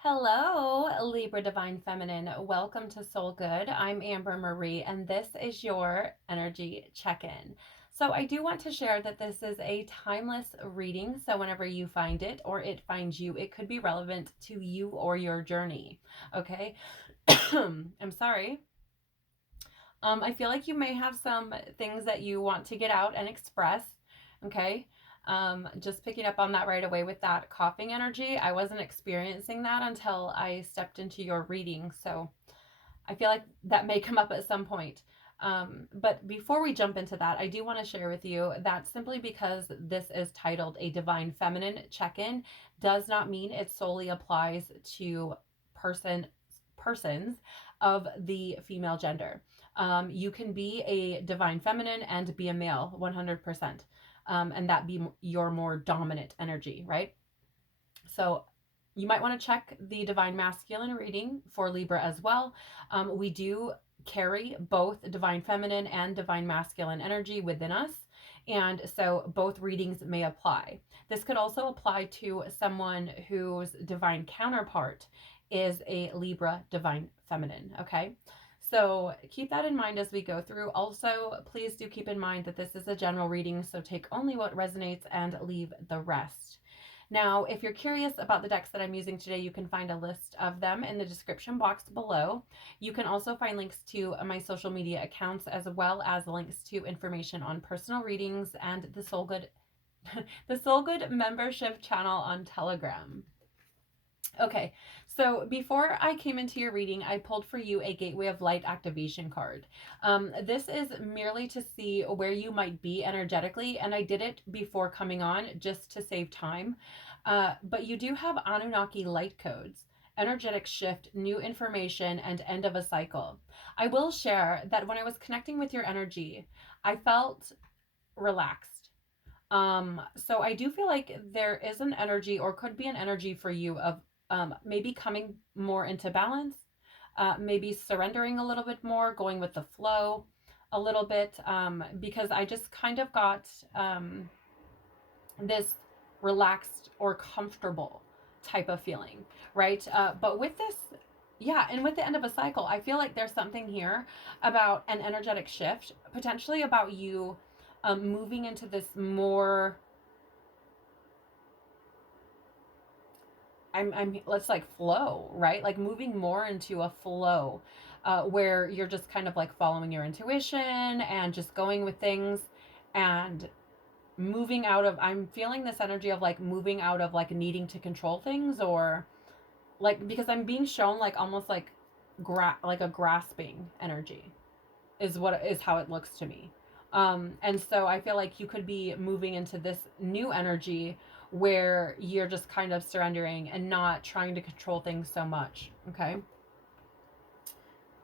Hello, Libra Divine Feminine. Welcome to Soul Good. I'm Amber Marie, and this is your energy check in. So, I do want to share that this is a timeless reading. So, whenever you find it or it finds you, it could be relevant to you or your journey. Okay. I'm sorry. I feel like you may have some things that you want to get out and express. Okay. Just picking up on that right away with that coughing energy. I wasn't experiencing that until I stepped into your reading. So I feel like that may come up at some point. But before we jump into that, I do want to share with you that simply because this is titled a Divine Feminine check in does not mean it solely applies to persons of the female gender. You can be a divine feminine and be a male 100%, and that be your more dominant energy, right? So you might want to check the divine masculine reading for Libra as well. We do carry both divine feminine and divine masculine energy within us. And so both readings may apply. This could also apply to someone whose divine counterpart is a Libra divine feminine. Okay. So keep that in mind as we go through. Also, please do keep in mind that this is a general reading, so take only what resonates and leave the rest. Now, if you're curious about the decks that I'm using today, you can find a list of them in the description box below. You can also find links to my social media accounts as well as links to information on personal readings and the Soul Good the Soul Good membership channel on Telegram. Okay, so before I came into your reading, I pulled for you a Gateway of Light activation card. This is merely to see where you might be energetically, and I did it before coming on just to save time. But you do have Anunnaki light codes, energetic shift, new information, and end of a cycle. I will share that when I was connecting with your energy, I felt relaxed. So I do feel like there is an energy or could be an energy for you of maybe coming more into balance, maybe surrendering a little bit more, going with the flow a little bit, because I just kind of got this relaxed or comfortable type of feeling, right? But with this, yeah, and with the end of a cycle, I feel like there's something here about an energetic shift, potentially about you moving into this more let's like flow, right? Like moving more into a flow where you're just kind of like following your intuition and just going with things and moving out of, I'm feeling this energy of like moving out of like needing to control things, or like, because I'm being shown like almost like like a grasping energy is what is how it looks to me. And so I feel like you could be moving into this new energy where you're just kind of surrendering and not trying to control things so much. Okay.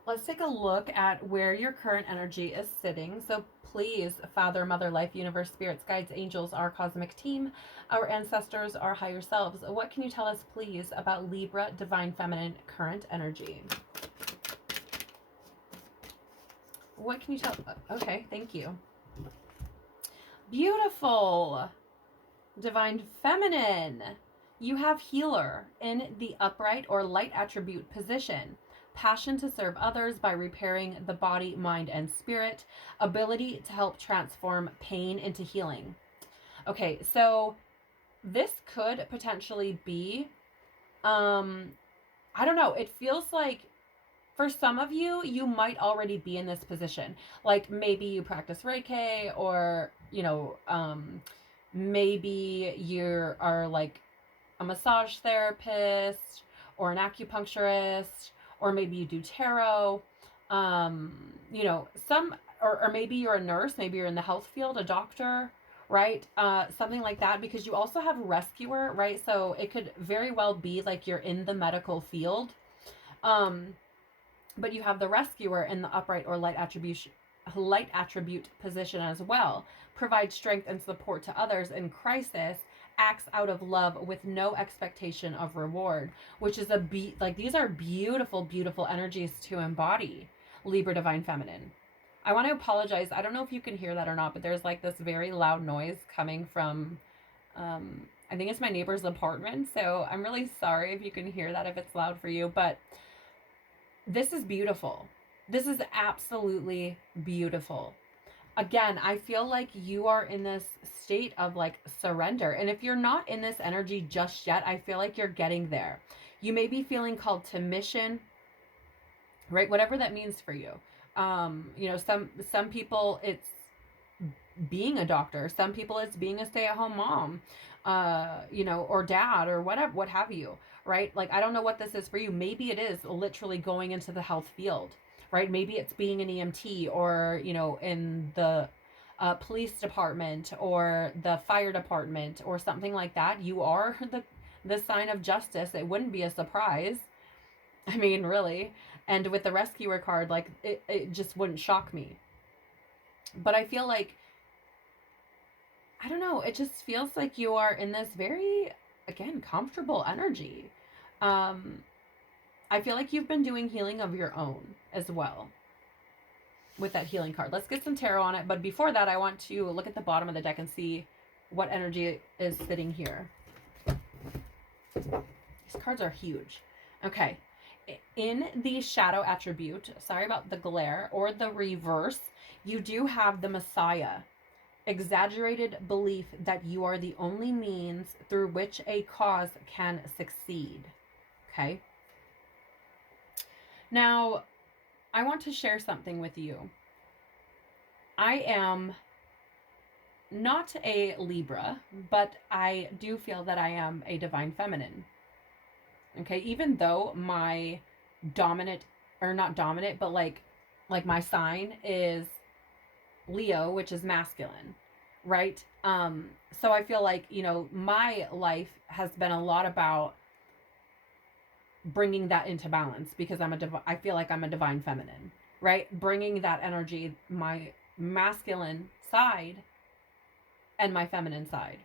Let's take a look at where your current energy is sitting. So please, Father, Mother, Life, Universe, Spirits, Guides, Angels, our cosmic team, our ancestors, our higher selves, what can you tell us, please, about Libra Divine Feminine current energy? What can you tell? Okay, thank you. Beautiful. Divine Feminine. You have Healer in the upright or light attribute position. Passion to serve others by repairing the body, mind, and spirit. Ability to help transform pain into healing. Okay, so this could potentially be, I don't know, it feels like for some of you, you might already be in this position. Like maybe you practice Reiki, or, maybe you are like a massage therapist or an acupuncturist, or maybe you do tarot. Some, or maybe you're a nurse, maybe you're in the health field, a doctor, right? Something like that, because you also have rescuer, right? So it could very well be like you're in the medical field. But you have the rescuer in the upright or light attribute position as well. Provide strength and support to others in crisis. Acts out of love with no expectation of reward, which is like, these are beautiful, beautiful energies to embody. Libra Divine Feminine. I want to apologize. I don't know if you can hear that or not, but there's like this very loud noise coming from, I think it's my neighbor's apartment, so I'm really sorry if you can hear that, if it's loud for you, but this is beautiful. This is absolutely beautiful. Again, I feel like you are in this state of like surrender. And if you're not in this energy just yet, I feel like you're getting there. You may be feeling called to mission, right? Whatever that means for you. You know, some people it's being a doctor. Some people it's being a stay-at-home mom, you know, or dad or whatever, what have you, right? Like, I don't know what this is for you. Maybe it is literally going into the health field, right? Maybe it's being an EMT or, you know, in the police department or the fire department or something like that. You are the sign of justice. It wouldn't be a surprise. I mean, really. And with the rescuer card, like it just wouldn't shock me. But I feel like, I don't know, it just feels like you are in this very, again, comfortable energy. I feel like you've been doing healing of your own as well with that healing card. Let's get some tarot on it. But before that, I want to look at the bottom of the deck and see what energy is sitting here. These cards are huge. Okay. In the shadow attribute, sorry about the glare, or the reverse, you do have the Messiah. Exaggerated belief that you are the only means through which a cause can succeed. Okay. Now, I want to share something with you. I am not a Libra, but I do feel that I am a divine feminine. Okay, even though my dominant, or not dominant, but like my sign is Leo, which is masculine, right? So I feel like, you know, my life has been a lot about bringing that into balance because I feel like I'm a divine feminine, right? Bringing that energy, my masculine side and my feminine side.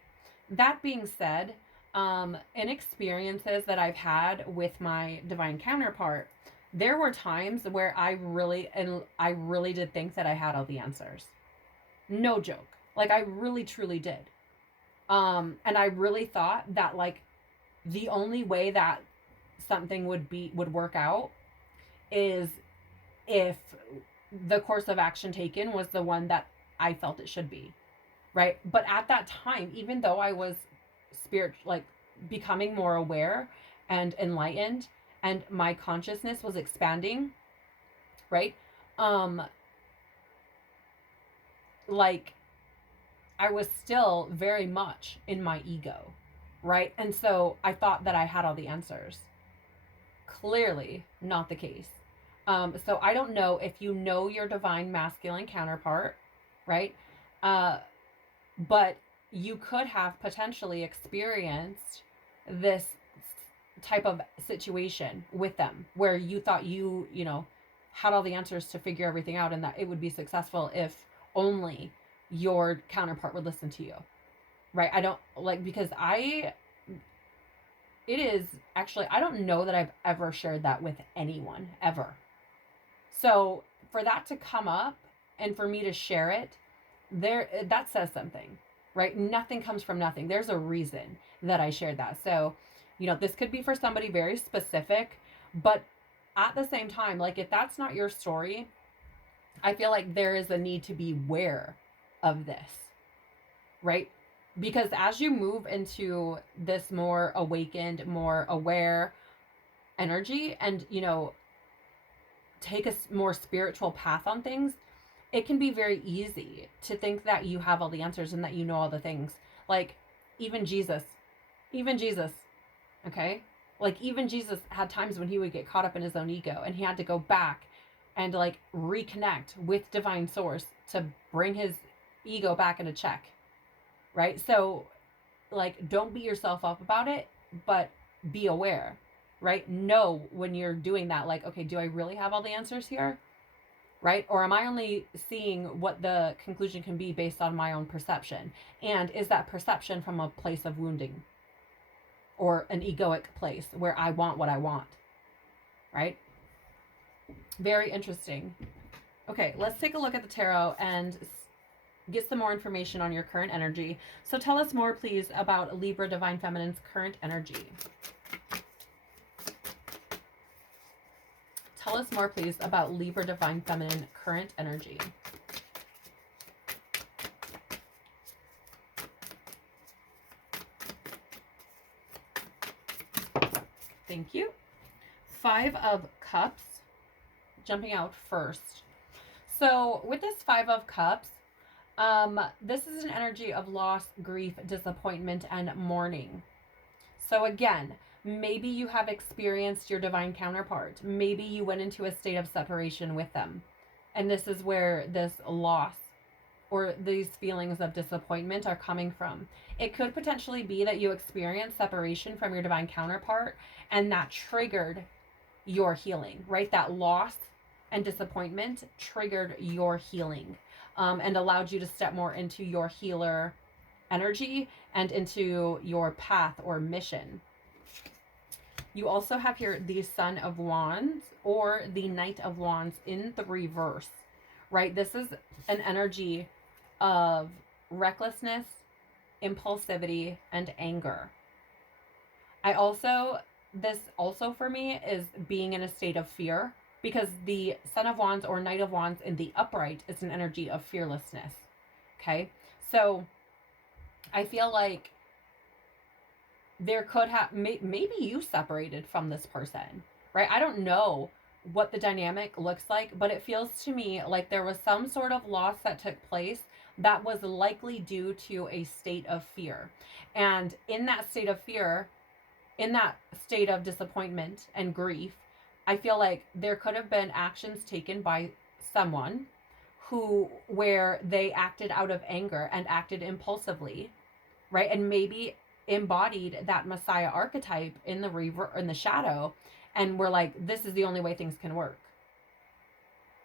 That being said, in experiences that I've had with my divine counterpart, there were times where I really did think that I had all the answers. No joke. Like, I really truly did. And I really thought that, like, the only way that something would work out is if the course of action taken was the one that I felt it should be, right? But at that time, even though I was like becoming more aware and enlightened and my consciousness was expanding, right? Like, I was still very much in my ego, right? And so I thought that I had all the answers. Clearly not the case. So I don't know if you know your divine masculine counterpart, right? But you could have potentially experienced this type of situation with them where you thought you know, had all the answers to figure everything out and that it would be successful if only your counterpart would listen to you, right? I don't like, because it is actually, I don't know that I've ever shared that with anyone ever. So for that to come up and for me to share it, that says something, right? Nothing comes from nothing. There's a reason that I shared that. So, you know, this could be for somebody very specific, but at the same time, like, if that's not your story, I feel like there is a need to be aware of this, right? Because as you move into this more awakened, more aware energy and, you know, take a more spiritual path on things, it can be very easy to think that you have all the answers and that you know all the things. Like, even Jesus, okay? Like, even Jesus had times when he would get caught up in his own ego and he had to go back and, like, reconnect with divine source to bring his ego back into check, right? So, like, don't beat yourself up about it, but be aware, right? Know when you're doing that, like, okay, do I really have all the answers here? Right? Or am I only seeing what the conclusion can be based on my own perception? And is that perception from a place of wounding or an egoic place where I want what I want? Right? Very interesting. Okay, let's take a look at the tarot and get some more information on your current energy. So tell us more, please, about Libra Divine Feminine's current energy. Tell us more, please, about Libra Divine Feminine current energy. Thank you. 5 of Cups, jumping out first. So with this 5 of Cups, this is an energy of loss, grief, disappointment, and mourning. So again, maybe you have experienced your divine counterpart. Maybe you went into a state of separation with them. And this is where this loss or these feelings of disappointment are coming from. It could potentially be that you experienced separation from your divine counterpart and that triggered your healing, right? That loss and disappointment triggered your healing, and allowed you to step more into your healer energy and into your path or mission. You also have here the Son of Wands or the Knight of Wands in the reverse, right? This is an energy of recklessness, impulsivity, and anger. This also for me is being in a state of fear, because the Son of Wands or Knight of Wands in the upright is an energy of fearlessness. Okay, so I feel like there could have, maybe you separated from this person, right? I don't know what the dynamic looks like, but it feels to me like there was some sort of loss that took place that was likely due to a state of fear. And in that state of fear, in that state of disappointment and grief, I feel like there could have been actions taken by someone where they acted out of anger and acted impulsively, right? And maybe embodied that Messiah archetype in the shadow, and we're like, this is the only way things can work,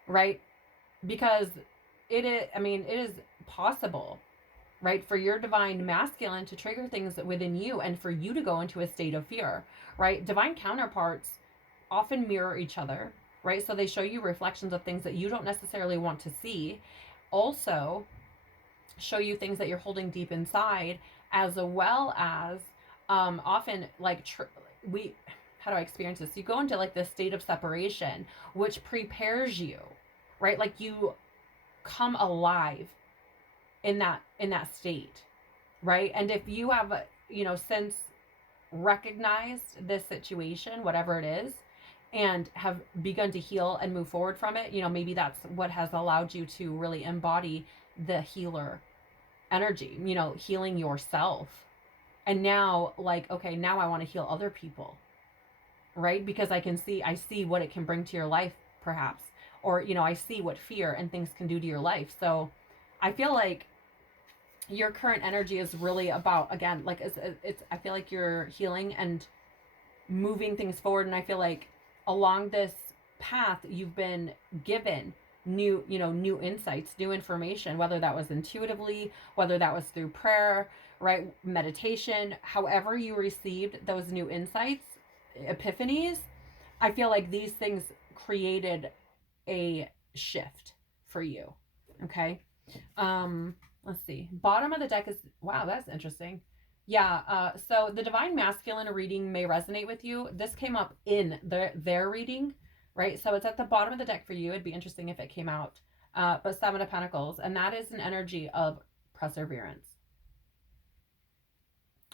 right? Because it is possible, right, for your divine masculine to trigger things within you and for you to go into a state of fear, right? Divine counterparts often mirror each other, right? So they show you reflections of things that you don't necessarily want to see. Also show you things that you're holding deep inside, as well as often like how do I experience this? You go into like this state of separation, which prepares you, right? Like you come alive in that state, right? And if you have, since recognized this situation, whatever it is, and have begun to heal and move forward from it, maybe that's what has allowed you to really embody the healer energy, healing yourself. And now, like, okay, now I want to heal other people, right? Because I see what it can bring to your life, perhaps, or, I see what fear and things can do to your life. So I feel like your current energy is really about, again, like I feel like you're healing and moving things forward. And I feel like along this path, you've been given new insights, new information, whether that was intuitively, whether that was through prayer, right? Meditation, however you received those new insights, epiphanies. I feel like these things created a shift for you. Okay. Let's see. Bottom of the deck is, wow, that's interesting. Yeah, so the divine masculine reading may resonate with you. This came up in their reading, right? So it's at the bottom of the deck for you. It'd be interesting if it came out. But 7 of Pentacles, and that is an energy of perseverance,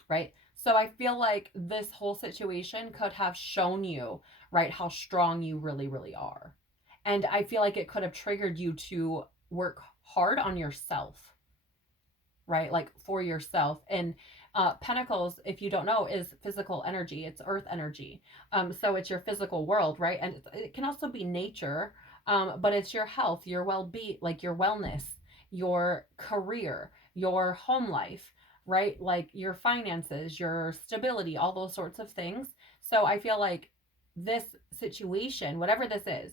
right? So I feel like this whole situation could have shown you, right, how strong you really, really are. And I feel like it could have triggered you to work hard on yourself, right? Like for yourself. And Pentacles, if you don't know, is physical energy. It's earth energy. So it's your physical world, right? And it can also be nature, but it's your health, your well-being, like your wellness, your career, your home life, right? Like your finances, your stability, all those sorts of things. So I feel like this situation, whatever this is,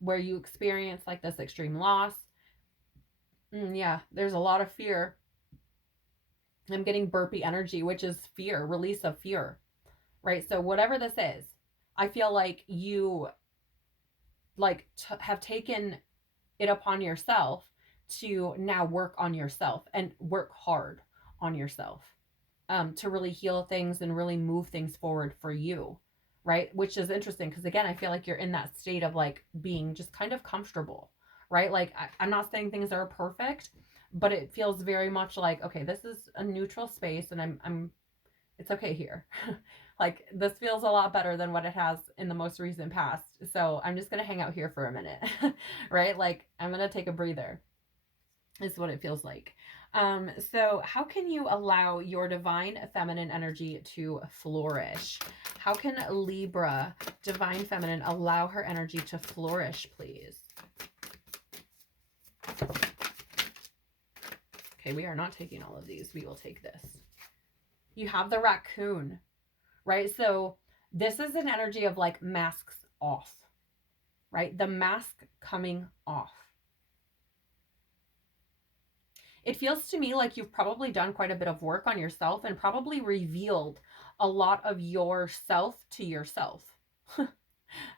where you experience like this extreme loss, yeah, there's a lot of fear. I'm getting burpy energy, which is fear, release of fear, right? So whatever this is, I feel like you like have taken it upon yourself to now work on yourself and work hard on yourself, to really heal things and really move things forward for you, right? Which is interesting because, again, I feel like you're in that state of like being just kind of comfortable, right? Like, I'm not saying things are perfect, but it feels very much like, okay, this is a neutral space and it's okay here. Like, this feels a lot better than what it has in the most recent past. So I'm just going to hang out here for a minute, right? Like, I'm going to take a breather, is what it feels like. So how can you allow your divine feminine energy to flourish? How can Libra, divine feminine, allow her energy to flourish, please? Okay, we are not taking all of these. We will take this. You have the raccoon, right? So this is an energy of like masks off, right? The mask coming off. It feels to me like you've probably done quite a bit of work on yourself and probably revealed a lot of yourself to yourself,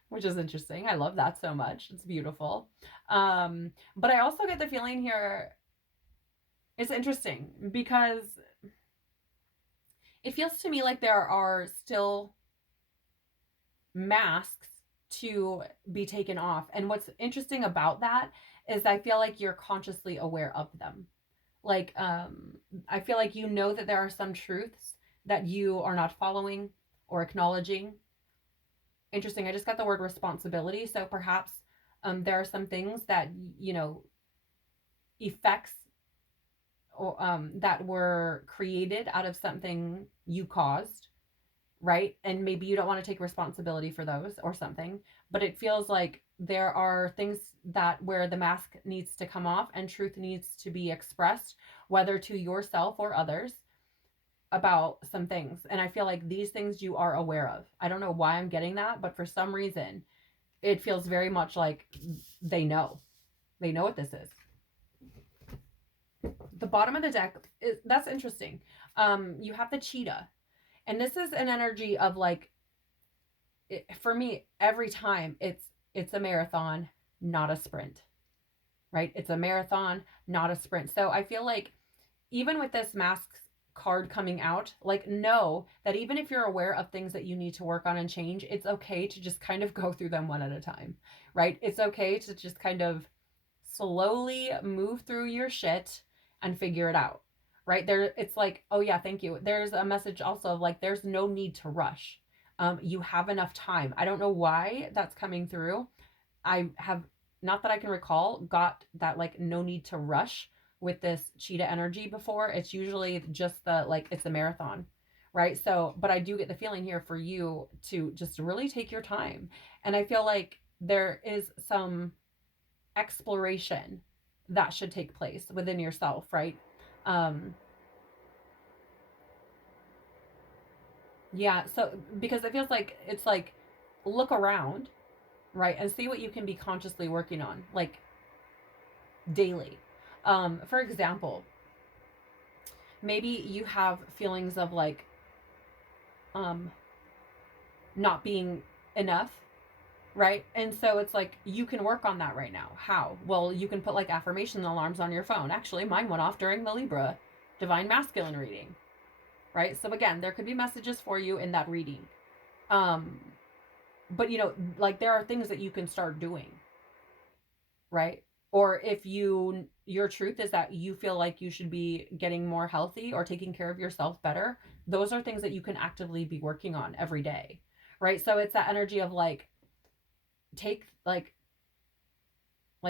which is interesting. I love that so much. It's beautiful. But I also get the feeling here, it's interesting because it feels to me like there are still masks to be taken off. And what's interesting about that is I feel like you're consciously aware of them. Like, I feel like you know that there are some truths that you are not following or acknowledging. Interesting. I just got the word responsibility. So perhaps there are some things that, you know, effects or that were created out of something you caused, right? And maybe you don't want to take responsibility for those or something, but it feels like there are things that where the mask needs to come off and truth needs to be expressed, whether to yourself or others, about some things. And I feel like these things you are aware of. I don't know why I'm getting that, but for some reason it feels very much like they know what this is. The bottom of the deck is, that's interesting. You have the cheetah, and this is an energy of like, for me, every time it's a marathon, not a sprint, right? It's a marathon, not a sprint. So I feel like even with this masks card coming out, like, know that even if you're aware of things that you need to work on and change, it's okay to just kind of go through them one at a time, right? It's okay to just kind of slowly move through your shit and figure it out, right? There, it's like, oh yeah, thank you. There's a message also of like, there's no need to rush. You have enough time. I don't know why that's coming through. I have, not that I can recall, got that like no need to rush with this cheetah energy before. It's usually just the like, it's a marathon, right? So, but I do get the feeling here for you to just really take your time. And I feel like there is some exploration that should take place within yourself, right? Um, yeah, so because it feels like it's like, look around, right, and see what you can be consciously working on, like daily. For example, maybe you have feelings of like um not being enough, right? And so it's like you can work on that right now. How? Well, you can put like affirmation alarms on your phone. Actually, mine went off during the Libra divine masculine reading, right? So again, there could be messages for you in that reading. Um but you know, like there are things that you can start doing, right? Or if your truth is that you feel like you should be getting more healthy or taking care of yourself better, those are things that you can actively be working on every day, right? So it's that energy of like, take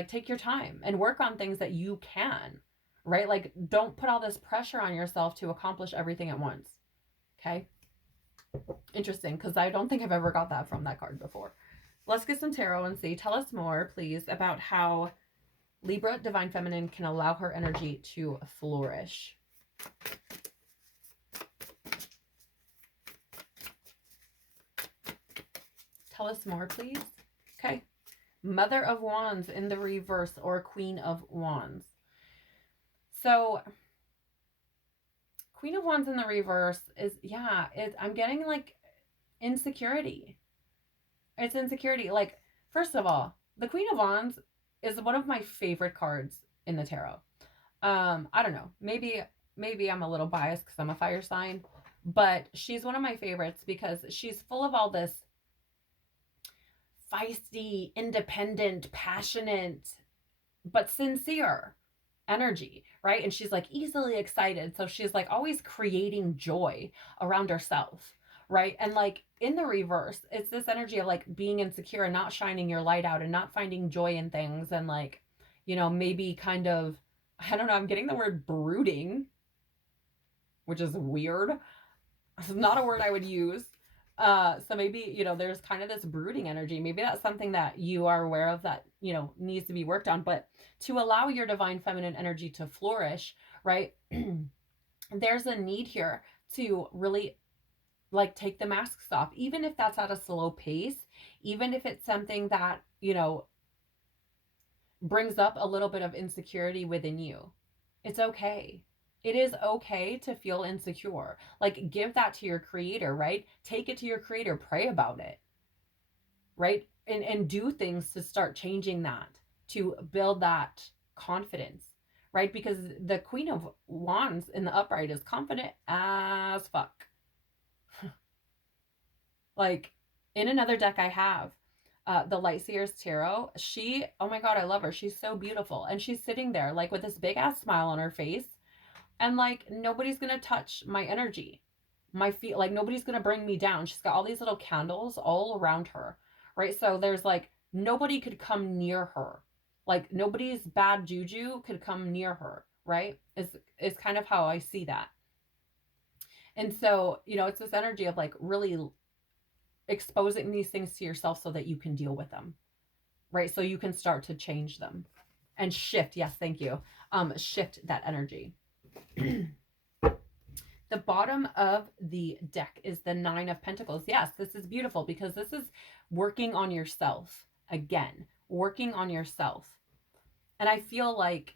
take your time and work on things that you can, right? Like, don't put all this pressure on yourself to accomplish everything at once. Okay, interesting, because I don't think I've ever got that from that card before. Let's get some tarot and see. Tell us more, please, about how Libra divine feminine can allow her energy to flourish. Tell us more, please. Okay. Mother of Wands in the reverse, or Queen of Wands. So Queen of Wands in the reverse is, yeah, I'm getting like insecurity. It's insecurity. Like, first of all, the Queen of Wands is one of my favorite cards in the tarot. I don't know. Maybe I'm a little biased because I'm a fire sign, but she's one of my favorites because she's full of all this feisty, independent, passionate, but sincere energy, right? And she's like easily excited. So she's like always creating joy around herself, right? And like in the reverse, it's this energy of like being insecure and not shining your light out and not finding joy in things. And like, maybe kind of, I don't know, I'm getting the word brooding, which is weird. It's not a word I would use. So maybe, there's kind of this brooding energy. Maybe that's something that you are aware of that, needs to be worked on. But to allow your divine feminine energy to flourish, right? There's a need here to really like take the masks off, even if that's at a slow pace, even if it's something that, brings up a little bit of insecurity within you. It's okay. It is okay to feel insecure. Like, give that to your creator, right? Take it to your creator, pray about it, right? And do things to start changing that, to build that confidence, right? Because the Queen of Wands in the upright is confident as fuck. Like, in another deck I have, the Lightseer's Tarot, oh my God, I love her. She's so beautiful. And she's sitting there like with this big ass smile on her face. And like, nobody's going to touch my energy, my feet. Like, nobody's going to bring me down. She's got all these little candles all around her, right? So there's like, nobody could come near her. Like, nobody's bad juju could come near her, right? Is kind of how I see that. And so, it's this energy of like really exposing these things to yourself so that you can deal with them, right? So you can start to change them and shift. Yes, thank you. Shift that energy. The bottom of the deck is the Nine of Pentacles. Yes, this is beautiful because this is working on yourself. Again, working on yourself. And I feel like,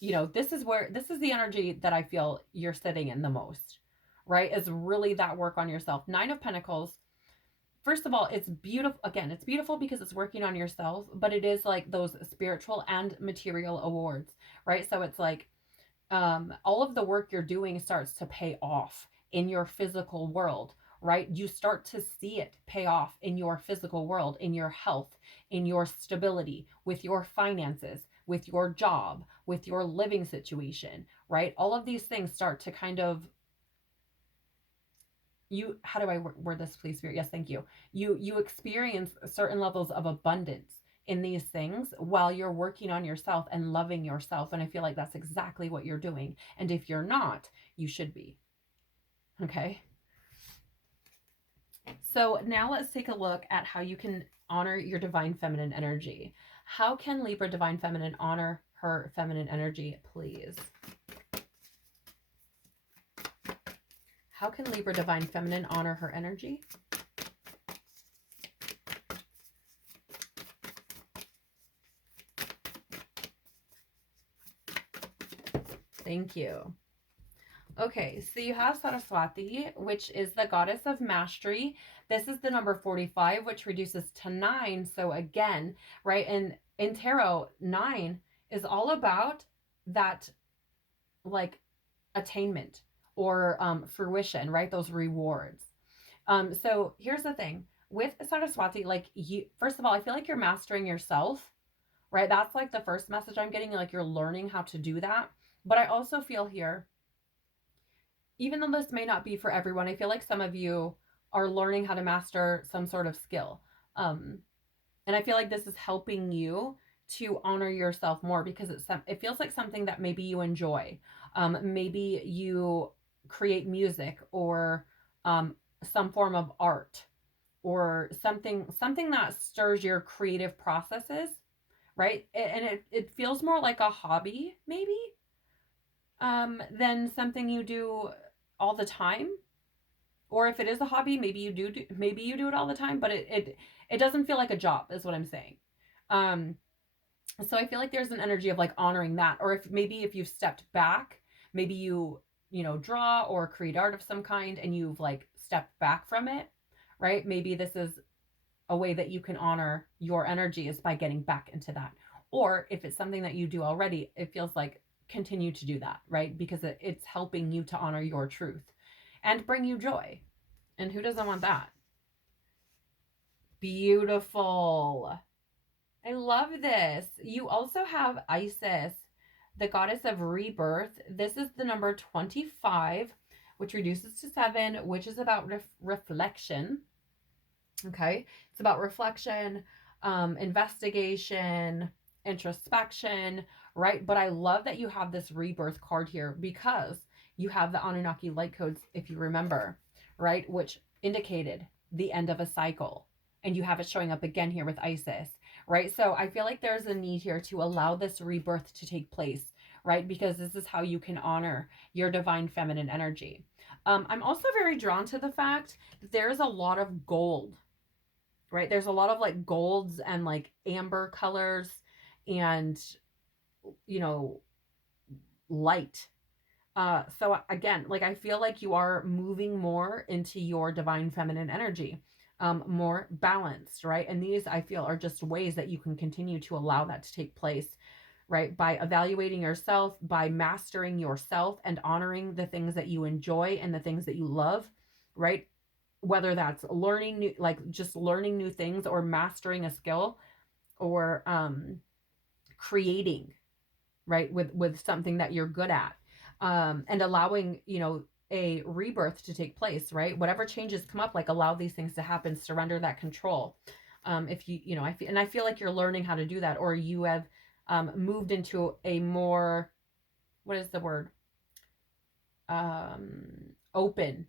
this is the energy that I feel you're sitting in the most, right? Is really that work on yourself. Nine of Pentacles. First of all, it's beautiful. Again, it's beautiful because it's working on yourself, but it is like those spiritual and material awards, right? So it's like, all of the work you're doing starts to pay off in your physical world, right? You start to see it pay off in your physical world, in your health, in your stability, with your finances, with your job, with your living situation, right? All of these things start to kind of, how do I word this, please, Spirit? Yes, thank you. You experience certain levels of abundance in these things while you're working on yourself and loving yourself. And I feel like that's exactly what you're doing. And if you're not, you should be. Okay. So now let's take a look at how you can honor your divine feminine energy. How can Libra divine feminine honor her feminine energy, please? How can Libra divine feminine honor her energy? Thank you. Okay, so you have Saraswati, which is the goddess of mastery. This is the number 45, which reduces to 9. So again, right, in tarot, 9 is all about that, like, attainment or fruition, right? Those rewards. So here's the thing. With Saraswati, like, first of all, I feel like you're mastering yourself, right? That's like the first message I'm getting, like you're learning how to do that. But I also feel here, even though this may not be for everyone, I feel like some of you are learning how to master some sort of skill. And I feel like this is helping you to honor yourself more because it feels like something that maybe you enjoy. Maybe you create music or some form of art or something that stirs your creative processes, right? And it feels more like a hobby, maybe, than something you do all the time. Or if it is a hobby, maybe you do it all the time, but it doesn't feel like a job, is what I'm saying. So I feel like there's an energy of like honoring that. Or if you've stepped back, maybe you draw or create art of some kind and you've like stepped back from it, right? Maybe this is a way that you can honor your energy is by getting back into that. Or if it's something that you do already, it feels like continue to do that, right? Because it's helping you to honor your truth and bring you joy. And who doesn't want that? Beautiful. I love this. You also have Isis, the goddess of rebirth. This is the number 25, which reduces to 7, which is about reflection. Okay. It's about reflection, investigation, introspection, right? But I love that you have this rebirth card here because you have the Anunnaki light codes, if you remember, right? Which indicated the end of a cycle. And you have it showing up again here with Isis, right? So I feel like there's a need here to allow this rebirth to take place, right? Because this is how you can honor your divine feminine energy. I'm also very drawn to the fact that there's a lot of gold, right? There's a lot of like golds and like amber colors and, you know, light. So again, like I feel like you are moving more into your divine feminine energy, more balanced, right? And these I feel are just ways that you can continue to allow that to take place, right? By evaluating yourself, by mastering yourself and honoring the things that you enjoy and the things that you love, right? Whether that's learning new, like just learning new things or mastering a skill or creating, right? With something that you're good at, and allowing, you know, a rebirth to take place, right? Whatever changes come up, like allow these things to happen, surrender that control. If you know, I feel like you're learning how to do that, or you have moved into a more, what is the word? Open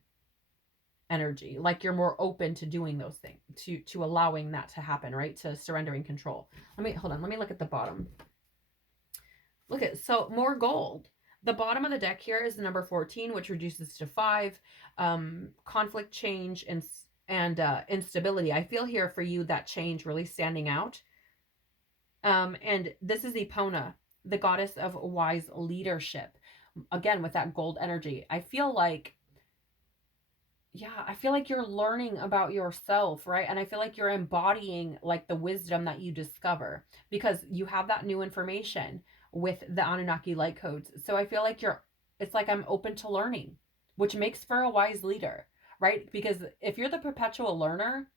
energy, like you're more open to doing those things, to allowing that to happen, right? To surrendering control. Hold on, let me look at the bottom. Look at, so more gold. The bottom of the deck here is the number 14, which reduces to 5. Conflict, change, and instability. I feel here for you that change really standing out. And this is Epona, the goddess of wise leadership. Again, with that gold energy. I feel like you're learning about yourself, right? And I feel like you're embodying like the wisdom that you discover because you have that new information with the Anunnaki light codes. So I feel like it's like I'm open to learning, which makes for a wise leader, right? Because if you're the perpetual learner,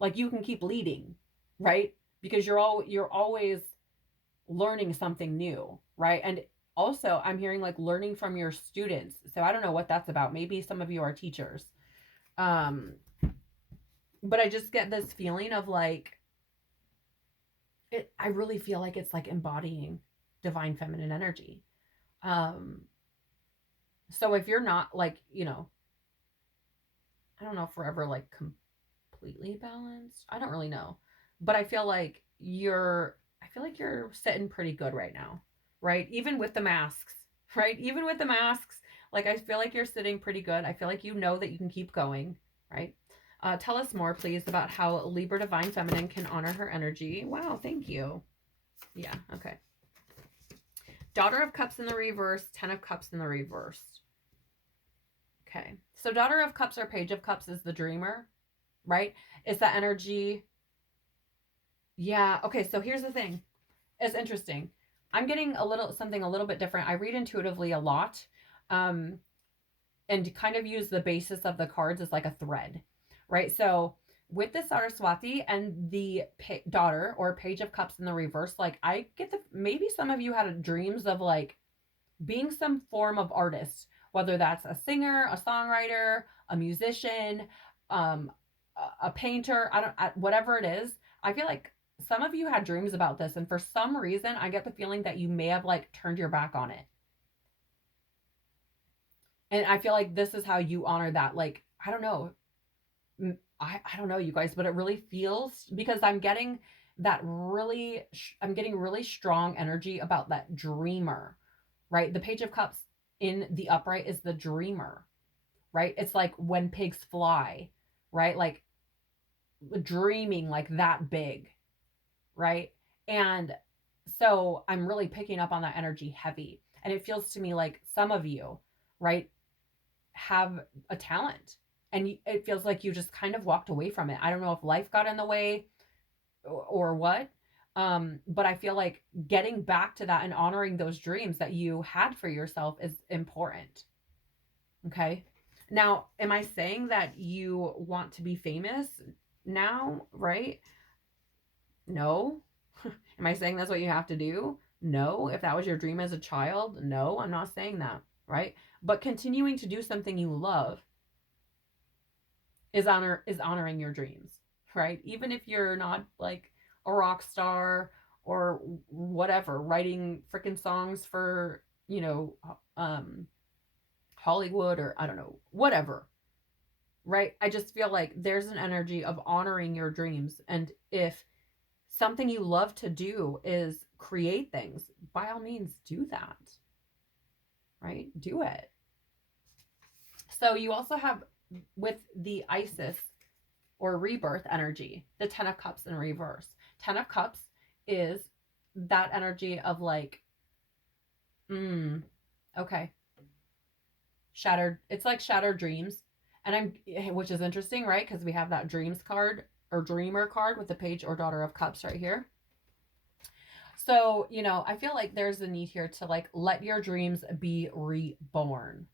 like you can keep leading, right? Because you're always learning something new, right? And also I'm hearing like learning from your students. So I don't know what that's about. Maybe some of you are teachers. But I just get this feeling of like I really feel like it's like embodying divine feminine energy. So if you're not like, you know, I don't know, forever like completely balanced, I don't really know, but I feel like you're sitting pretty good right now, right? Even with the masks, right? Even with the masks, like I feel like you're sitting pretty good. I feel like you know that you can keep going, right? Tell us more, please, about how Libra Divine Feminine can honor her energy. Wow, thank you. Yeah, okay. Daughter of Cups in the reverse, 10 of Cups in the reverse. Okay, so Daughter of Cups or Page of Cups is the dreamer, right? Is that energy? Yeah, okay, so here's the thing. It's interesting. I'm getting something a little bit different. I read intuitively a lot, and kind of use the basis of the cards as like a thread, right? So with the Saraswati and the daughter or Page of Cups in the reverse, like I get maybe some of you had dreams of like being some form of artist, whether that's a singer, a songwriter, a musician, a painter, whatever it is. I feel like some of you had dreams about this, and for some reason, I get the feeling that you may have like turned your back on it. And I feel like this is how you honor that. Like, I don't know. I don't know, you guys, but it really feels, because I'm getting really strong energy about that dreamer, right? The Page of Cups in the upright is the dreamer, right? It's like when pigs fly, right? Like dreaming like that big, right? And so I'm really picking up on that energy heavy. And it feels to me like some of you, right, have a talent, and it feels like you just kind of walked away from it. I don't know if life got in the way or what. But I feel like getting back to that and honoring those dreams that you had for yourself is important. Okay. Now, am I saying that you want to be famous now, right? No. Am I saying that's what you have to do? No. If that was your dream as a child, no, I'm not saying that, right? But continuing to do something you love is honoring your dreams, right? Even if you're not like a rock star or whatever, writing freaking songs for, Hollywood, or I don't know, whatever, right? I just feel like there's an energy of honoring your dreams. And if something you love to do is create things, by all means, do that, right? Do it. So you also have, with the Isis or rebirth energy, the 10 of Cups in reverse. 10 of Cups is that energy of like, okay, shattered. It's like shattered dreams. Which is interesting, right? Because we have that dreams card or dreamer card with the page or daughter of cups right here. So, I feel like there's a need here to like let your dreams be reborn.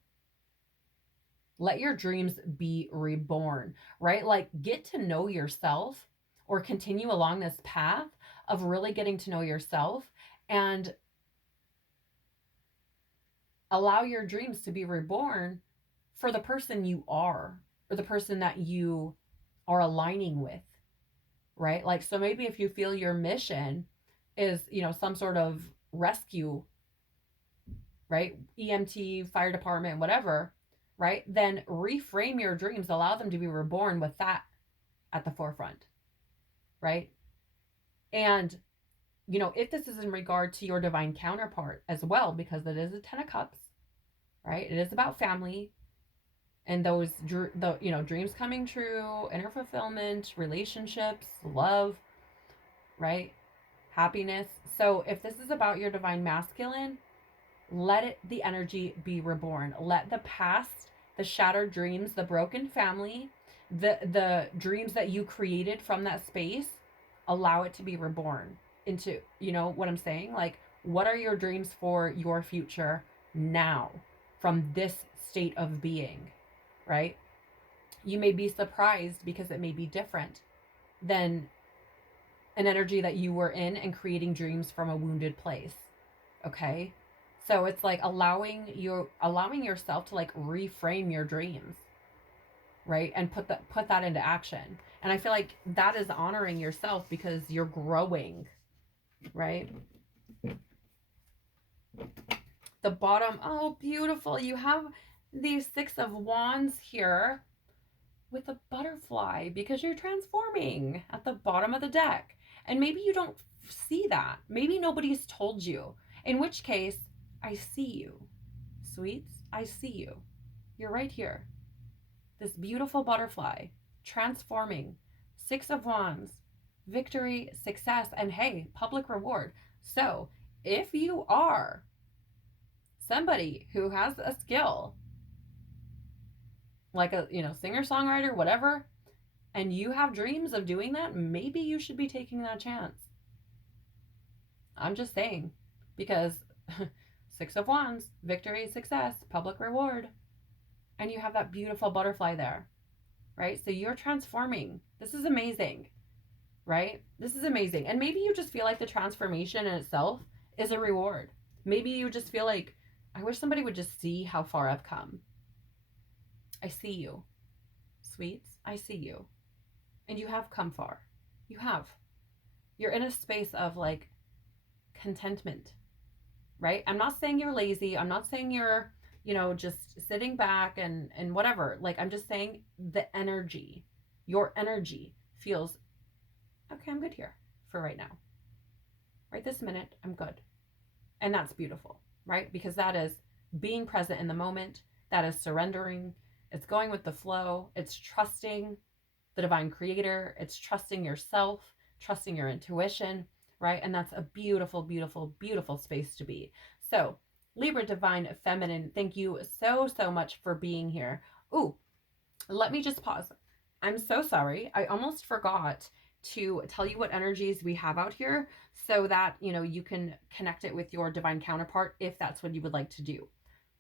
Let your dreams be reborn, right? Like get to know yourself, or continue along this path of really getting to know yourself and allow your dreams to be reborn for the person you are, or the person that you are aligning with, right? Like, so maybe if you feel your mission is, some sort of rescue, right? EMT, fire department, whatever, right? Then reframe your dreams, allow them to be reborn with that at the forefront, right? And, if this is in regard to your divine counterpart as well, because it is a 10 of Cups, right? It is about family and those, dreams coming true, inner fulfillment, relationships, love, right? Happiness. So if this is about your divine masculine, let the energy be reborn. Let the past, the shattered dreams, the broken family, the dreams that you created from that space, allow it to be reborn into, what I'm saying? Like, what are your dreams for your future now from this state of being, right? You may be surprised because it may be different than an energy that you were in and creating dreams from a wounded place. Okay? So it's like allowing yourself to like reframe your dreams, right? And put that into action. And I feel like that is honoring yourself because you're growing, right? The bottom, oh, beautiful. You have these 6 of Wands here with a butterfly because you're transforming at the bottom of the deck. And maybe you don't see that. Maybe nobody's told you. In which case, I see you, sweets. I see you. You're right here. This beautiful butterfly transforming. 6 of Wands, victory, success, and hey, public reward. So if you are somebody who has a skill, like a, singer-songwriter, whatever, and you have dreams of doing that, maybe you should be taking that chance. I'm just saying, because 6 of Wands, victory, success, public reward, and you have that beautiful butterfly there, right? So you're transforming. This is amazing, right? This is amazing. And maybe you just feel like the transformation in itself is a reward. Maybe you just feel like, I wish somebody would just see how far I've come. I see you, sweets. I see you. And you have come far. You have. You're in a space of like contentment, right? I'm not saying you're lazy. I'm not saying you're, just sitting back and whatever. Like, I'm just saying the energy, your energy feels, okay, I'm good here for right now. Right this minute, I'm good. And that's beautiful, right? Because that is being present in the moment. That is surrendering. It's going with the flow. It's trusting the divine creator. It's trusting yourself, trusting your intuition, right? And that's a beautiful, beautiful, beautiful space to be. So Libra divine feminine, thank you so, so much for being here. Ooh, let me just pause. I'm so sorry. I almost forgot to tell you what energies we have out here so that, you know, you can connect it with your divine counterpart if that's what you would like to do.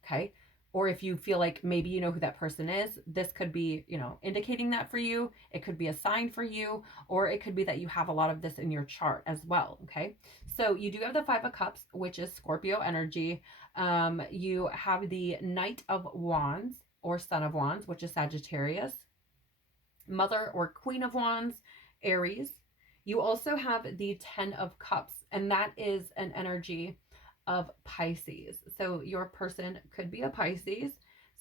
Okay. Or if you feel like maybe you know who that person is, this could be, you know, indicating that for you. It could be a sign for you, or it could be that you have a lot of this in your chart as well. Okay. So you do have the Five of Cups, which is Scorpio energy. You have the Knight of Wands or Son of Wands, which is Sagittarius. Mother or Queen of Wands, Aries. You also have the Ten of Cups, and that is an energy of Pisces. So your person could be a Pisces.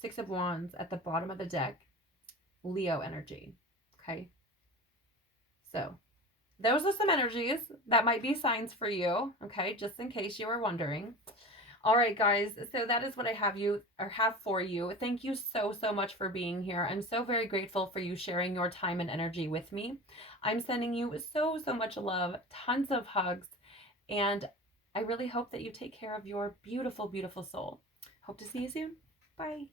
Six of Wands at the bottom of the deck, Leo energy. Okay. So those are some energies that might be signs for you. Okay. Just in case you were wondering. All right, guys. So that is what I have for you. Thank you so, so much for being here. I'm so very grateful for you sharing your time and energy with me. I'm sending you so, so much love, tons of hugs, and I really hope that you take care of your beautiful, beautiful soul. Hope to see you soon. Bye.